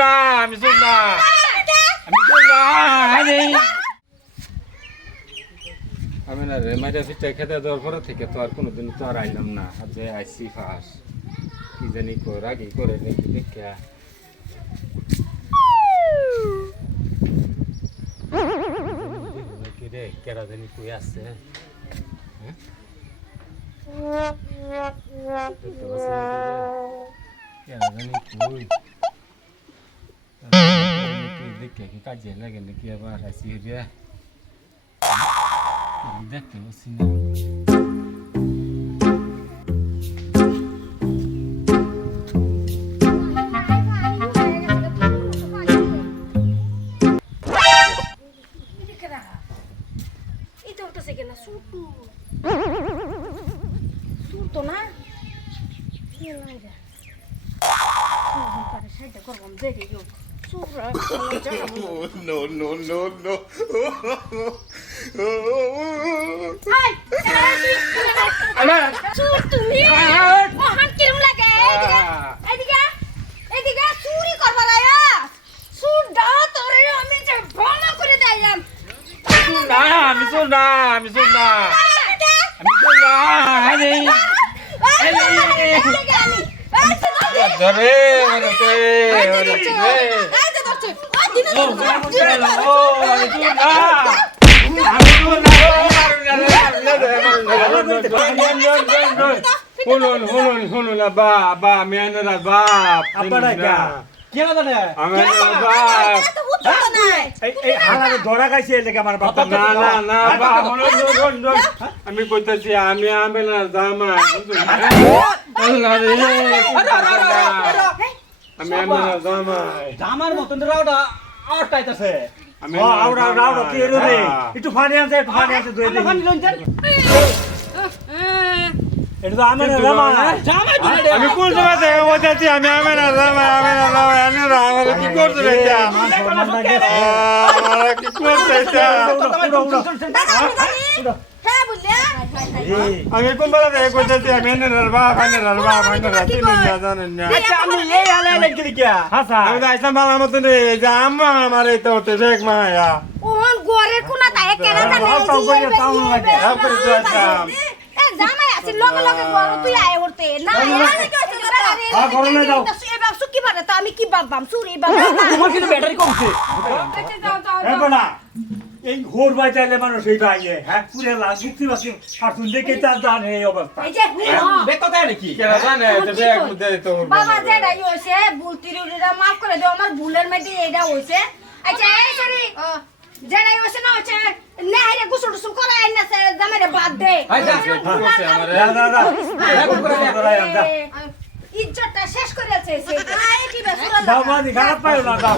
না, আমি না। আমি না রে, মাইরা ফিটা খেতে দেওয়ার পরে থেকে তো আর কোনোদিন তো আর আইলাম না। যে আইসি ফাস, কি জানি কর আগে করে নাকি দেখা রে কেরা জানি কই আছে হ্যাঁ? কেরা জানি কই। দেখে কি কাজে লাগে নাকি আবার আসি রে দেখতে পাচ্ছি না এটা উঠতেছে কেনা সুটু সুটো না সাইডটা দেখে কেউ সুরা no, no, no, no. আমি শুন না আমি শুন না আমি শুন না আরে ধরে মানে শুনুন শুনুন শুনুন বা বা মেয়েরা বাপ আপনারা কা আমি আমি কইতাছি আমি আমি না জামা আমি আমি না জামা জামার মতন রাওটা আটটাইতাছে আমি আউড়া আউড়া আউড়া কি রে একটু ফানি একটু ফানি আনছে দুই দিন এটা তো আমার জামা আমি কোন সময় থেকে বলতেছি আমি আমি না জামা আমি না জামা আমি না আমার কি করতে এটা আমার কি করতে এটা হ্যাঁ আমি কোন বেলা থেকে কইতাছি আমি এনে রালবা ফাইনে রালবা ফাইনে রাতি না জানেন না আমি এই হালাই লাগি কি হাসা আমি তো আইসাম ভালো মতন রে যে আম্মা আমার এই তো হতে দেখ মায়া ওহন গোরে কোনা তাই কেনা জানে ভালো তাও কইয়া তাও লাগে। হ্যাঁ, করে তো আইসাম। এ জামাই আছে লগে লগে গর তুই আয় উঠতে না হ্যাঁ, ঘরে নিয়ে যাও। এবার সুকি পারে তো আমি কি বাবাম সুরি বাবাম তোমার কিন্তু ব্যাটারি কমছে। হ্যাঁ না এই ঘোর বাজাইলে মানুষ এই বাইয়ে হ্যাঁ পুরে লাগ মুক্তি বাসি আর তুই দেখে চার দান এই অবস্থা। এই যে বেক কথা নাকি? কেরা জানে তো দেখ দে তো বাবা যেটা হইছে মাফ করে দাও আমার ভুলের মধ্যে এটা হইছে আচ্ছা এই সরি যেটাই হইছে না হচ্ছে নেহারে গুসল টুসল করে বাদ দে ইজ্জতটা শেষ করে আছে সে কি বেসুরা দাও বাদি খারাপ পাইও না দাও